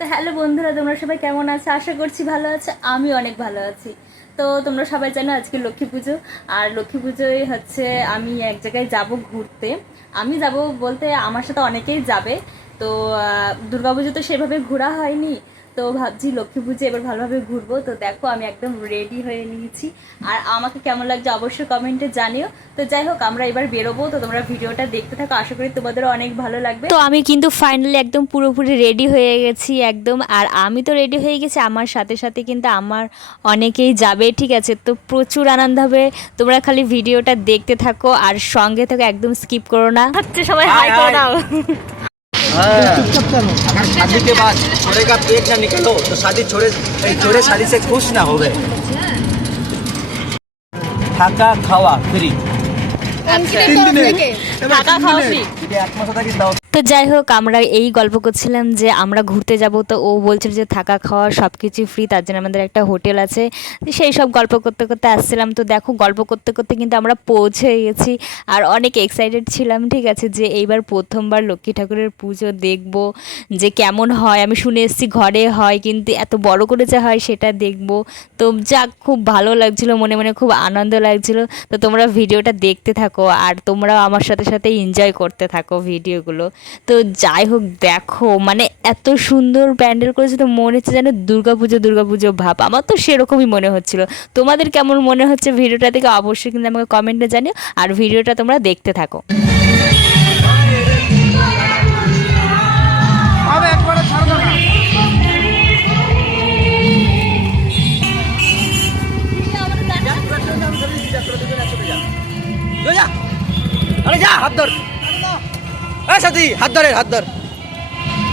তো হ্যালো বন্ধুরা, তোমরা সবাই কেমন আছো? আশা করছি ভালো আছো। আমি অনেক ভালো আছি। তো তোমরা সবাই জানো আজকে লক্ষ্মী পুজো। আর লক্ষ্মী পুজোয় আমি এক জায়গায় যাব ঘুরতে। আমি যাব বলতে আমার সাথে অনেকেই যাবে। তো দুর্গাপুজো তো সেভাবে ঘোরা হয়নি। তো ভাবছি লক্ষ্মী পুজো এবার ভালোভাবে ঘুরবো। তো দেখো আমি একদম রেডি হয়ে নিয়েছি। আর আমাকে কেমন লাগছে অবশ্যই কমেন্টে জানিও। তো যাই হোক, আমরা এবার বেরোবো। তো তোমরা ভিডিওটা দেখতে থাকো, আশা করি তোমাদেরও অনেক ভালো লাগবে। তো আমি কিন্তু ফাইনালি একদম পুরোপুরি রেডি হয়ে গেছি একদম। আর আমি তো রেডি হয়ে গেছি, আমার সাথে সাথে কিন্তু আমার অনেকেই যাবে, ঠিক আছে? তো প্রচুর আনন্দ হবে। তোমরা খালি ভিডিওটা দেখতে থাকো আর সঙ্গে থাকো, একদম স্কিপ করো না। হচ্ছে সবাই হাই করে দাও। अगर शादी के बाद छोरे का पेट ना निकलो तो शादी छोरे शादी से खुश ना हो गए। থাকা খাওয়া ফ্রি। টাকা খাও ফ্রি। এক মাস থাকি দাও। তো যাই হোক, আমরা এই গল্প করছিলাম যে আমরা ঘুরতে যাব। তো ও বলছিল যে থাকা খাওয়া সব কিছু ফ্রি, তার জন্য আমাদের একটা হোটেল আছে। সেই সব গল্প করতে করতে আসছিলাম। তো দেখো, গল্প করতে করতে কিন্তু আমরা পৌঁছে গেছি। আর অনেক এক্সাইটেড ছিলাম, ঠিক আছে, যে এইবার প্রথমবার লক্ষ্মী ঠাকুরের পুজো দেখব, যে কেমন হয়। আমি শুনে এসেছি ঘরে হয়, কিন্তু এত বড় করে যে হয় সেটা দেখব। তো যাক, খুব ভালো লাগছিল, মনে মনে খুব আনন্দ লাগছিল। তো তোমরা ভিডিওটা দেখতে থাকো আর তোমরাও আমার সাথে সাথে এনজয় করতে থাকো ভিডিওগুলো। তো যাই হোক, দেখো মানে এত সুন্দর প্যান্ডেল করেছে, তো মনে হচ্ছে যেন দুর্গাপুজো ভাব। আমার তো সেরকমই মনে হচ্ছিল। তোমাদের কেমন মনে হচ্ছে ভিডিওটা থেকে অবশ্যই কিন্তু আমাকে কমেন্টে জানিও। আর ভিডিওটা তোমরা দেখতে থাকো। আরে যা, হাত ধর। এই সাথী, হাত ধরে, হাত ধর।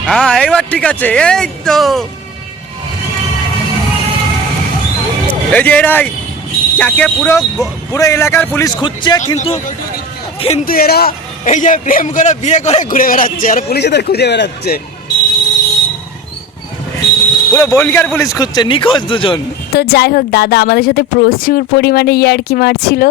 হ্যাঁ, এইবার ঠিক আছে। এই তো, এই যে এরাই যাকে পুরো পুরো এলাকার পুলিশ খুঁজছে, কিন্তু কিন্তু এরা এই যে প্রেম করে বিয়ে করে ঘুরে বেড়াচ্ছে আর পুলিশ এদের খুঁজে বেড়াচ্ছে। পুরো বনগার পুলিশ খুঁজছে, নিখোঁজ দুজন। তো যাই হোক, দাদা আমাদের সাথে প্রচুর পরিমাণে ইয়ার্কি মারছিল।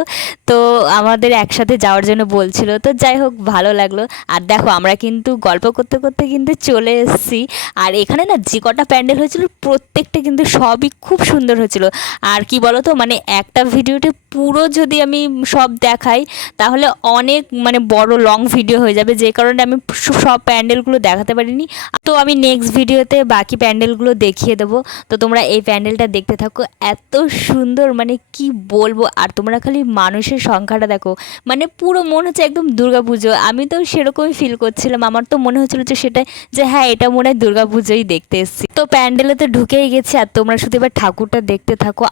তো আমাদের একসাথে যাওয়ার জন্য বলছিল। তো যাই হোক, ভালো লাগলো। আর দেখো, আমরা কিন্তু গল্প করতে করতে কিন্তু চলে এসেছি। আর এখানে না যে কটা প্যান্ডেল হয়েছিল প্রত্যেকটা কিন্তু সবই খুব সুন্দর হয়েছিল। আর কি বলো তো, মানে একটা ভিডিওতে পুরো যদি আমি সব দেখাই তাহলে অনেক মানে বড় লং ভিডিও হয়ে যাবে, যে কারণে আমি সব প্যান্ডেলগুলো দেখাতে পারিনি। তো আমি নেক্সট ভিডিওতে বাকি প্যান্ডেলগুলো দেখিয়ে দেবো। তো তোমরা এই প্যান্ডেলটা দেখতে থাকো, এত সুন্দর মানে কি বলবো। আর তোমরা খালি মানুষের সংখ্যাটা দেখো, মানে পুরো মনে হচ্ছে একদম দুর্গাপুজো। আমি তো সেরকমই ফিল করছিলাম, আমার তো মনে হচ্ছিল যে সেটাই, যে হ্যাঁ এটা মনে হয় দুর্গাপুজোই দেখতে এসেছি। তো প্যান্ডেলে তো ঢুকেই গেছি। আর তোমরা শুধু এবার ঠাকুরটা দেখতে থাকো।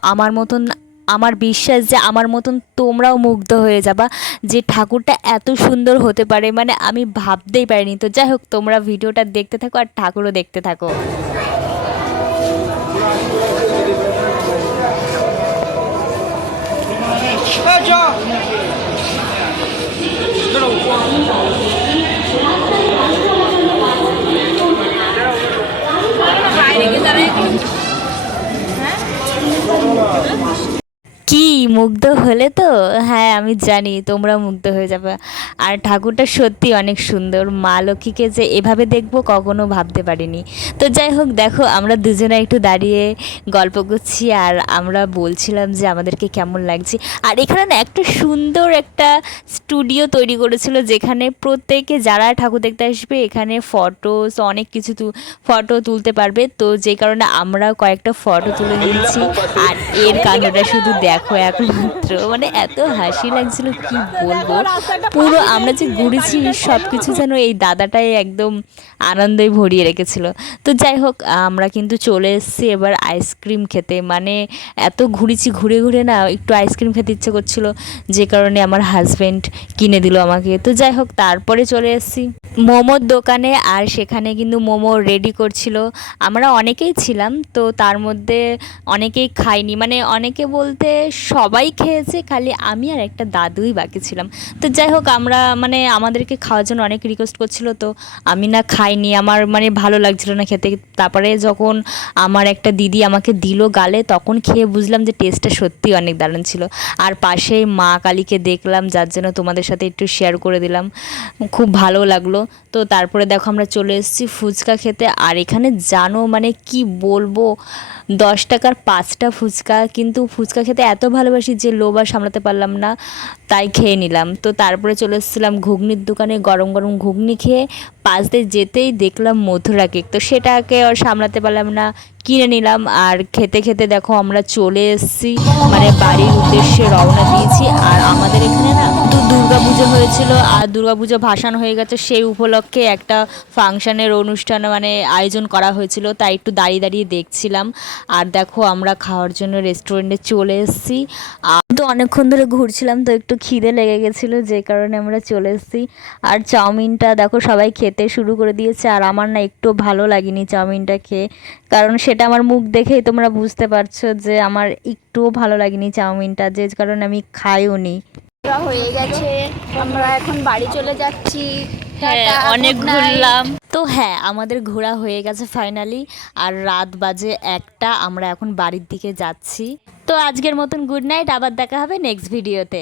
আমার বিশ্বাস যে আমার মতন তোমরাও মুগ্ধ হয়ে যাবা, যে ঠাকুরটা এত সুন্দর হতে পারে, মানে আমি ভাবতেই পারিনি। তো যাই হোক, তোমরা ভিডিওটা দেখতে থাকো আর ঠাকুরও দেখতে থাকো। কি মুগ্ধ হলে তো? হ্যাঁ, আমি জানি তোমরা মুগ্ধ হয়ে যাবে। আর ঠাকুরটা সত্যি অনেক সুন্দর। মা লক্ষ্মীকে যে এভাবে দেখবো কখনো ভাবতে পারিনি। তো যাই হোক, দেখো আমরা দুজনে একটু দাঁড়িয়ে গল্প করছি আর আমরা বলছিলাম যে আমাদেরকে কেমন লাগছে। আর এখানে না একটা সুন্দর একটা স্টুডিও তৈরি করেছিল, যেখানে প্রত্যেকে যারা ঠাকুর দেখতে আসবে এখানে ফটোস অনেক কিছু ফটো তুলতে পারবে। তো যে কারণে আমরা কয়েকটা ফটো তুলে নিয়েছি। আর এর কাণ্ডটা শুধু দেখো একমাত্র, মানে এত হাসি লাগছিল কি বলবো। পুরো আমরা যে ঘুরেছি সব কিছু যেন এই দাদাটাই একদম আনন্দে ভরিয়ে রেখেছিল। তো যাই হোক, আমরা কিন্তু চলে এসেছি এবার আইসক্রিম খেতে। মানে এত ঘুরেছি, ঘুরে ঘুরে না একটু আইসক্রিম খেতে ইচ্ছে করছিল, যে কারণে আমার হাজব্যান্ড কিনে দিল আমাকে। তো যাই হোক, তারপরে চলে এসেছি মোমোর দোকানে। আর সেখানে কিন্তু মোমো রেডি করছিল। আমরা অনেকেই ছিলাম, তো তার মধ্যে অনেকেই খাইনি, মানে অনেকে বলতে সবাই খেয়েছে, খালি আমি আর একটা দাদুই বাকি ছিলাম। তো যাই হোক, আমরা মানে আমাদেরকে খাওয়ার জন্য অনেক রিকোয়েস্ট করছিল, তো আমি না খাইনি, আমার মানে ভালো লাগছিল না খেতে। তারপরে যখন আমার একটা দিদি আমাকে দিল গালে, তখন খেয়ে বুঝলাম যে টেস্টটা সত্যি অনেক দারুণ ছিল। আর পাশেই মা কালীকে দেখলাম, যার জন্য তোমাদের সাথে একটু শেয়ার করে দিলাম, খুব ভালো লাগলো। তো তারপরে দেখো আমরা চলে এসেছি ফুচকা খেতে। আর এখানে জানো মানে কি বলবো, 10 টাকার 5টা ফুচকা, কিন্তু ফুচকা খেতে এত ভালোবাসি যে লোভ আর সামলাতে পারলাম না, তাই খেয়ে নিলাম। তো তারপরে চলে এসেছিলাম ঘুগনির দোকানে, গরম গরম ঘুগনি খেয়ে পাশ দিয়ে যেতেই দেখলাম মধুরা কেক, তো সেটাকে আর সামলাতে পারলাম না, কিনে নিলাম। আর খেতে খেতে দেখো আমরা চলে এসেছি, মানে বাড়ির উদ্দেশ্যে রওনা দিয়েছি। আর আমাদের এখানে না তো দুর্গাপুজো হয়েছিল, আর দুর্গাপুজো ভাসান হয়ে গেছে, সেই উপলক্ষে একটা ফাংশনের অনুষ্ঠান মানে আয়োজন করা হয়েছিল, তাই একটু দাঁড়িয়ে দাঁড়িয়ে দেখছিলাম। আর দেখো আমরা খাওয়ার জন্য রেস্টুরেন্টে চলে এসেছি। তো অনেকক্ষণ ধরে ঘুরছিলাম, তো একটু খিদে লেগে গেছিলো, যে কারণে আমরা চলে এসেছি। আর চাউমিনটা দেখো সবাই খেতে শুরু করে দিয়েছে, আর আমার না একটু ভালো লাগেনি চাউমিনটা খেয়ে, কারণ সেটা আমার মুখ দেখেই তোমরা বুঝতে পারছো যে আমার একটুও ভালো লাগেনি চাউমিনটা, যে কারণে আমি খাইও নি। হয়ে গেছে, আমরা এখন বাড়ি চলে যাচ্ছি। হ্যাঁ, টাটা, অনেক good night। ঘুরলাম। তো হ্যাঁ, আমাদের ঘোরা হয়ে গেছে ফাইনালি, আর রাত বাজে 1টা, আমরা এখন বাড়ির দিকে যাচ্ছি। তো আজকের মতন গুড নাইট, আবার দেখা হবে নেক্সট ভিডিওতে।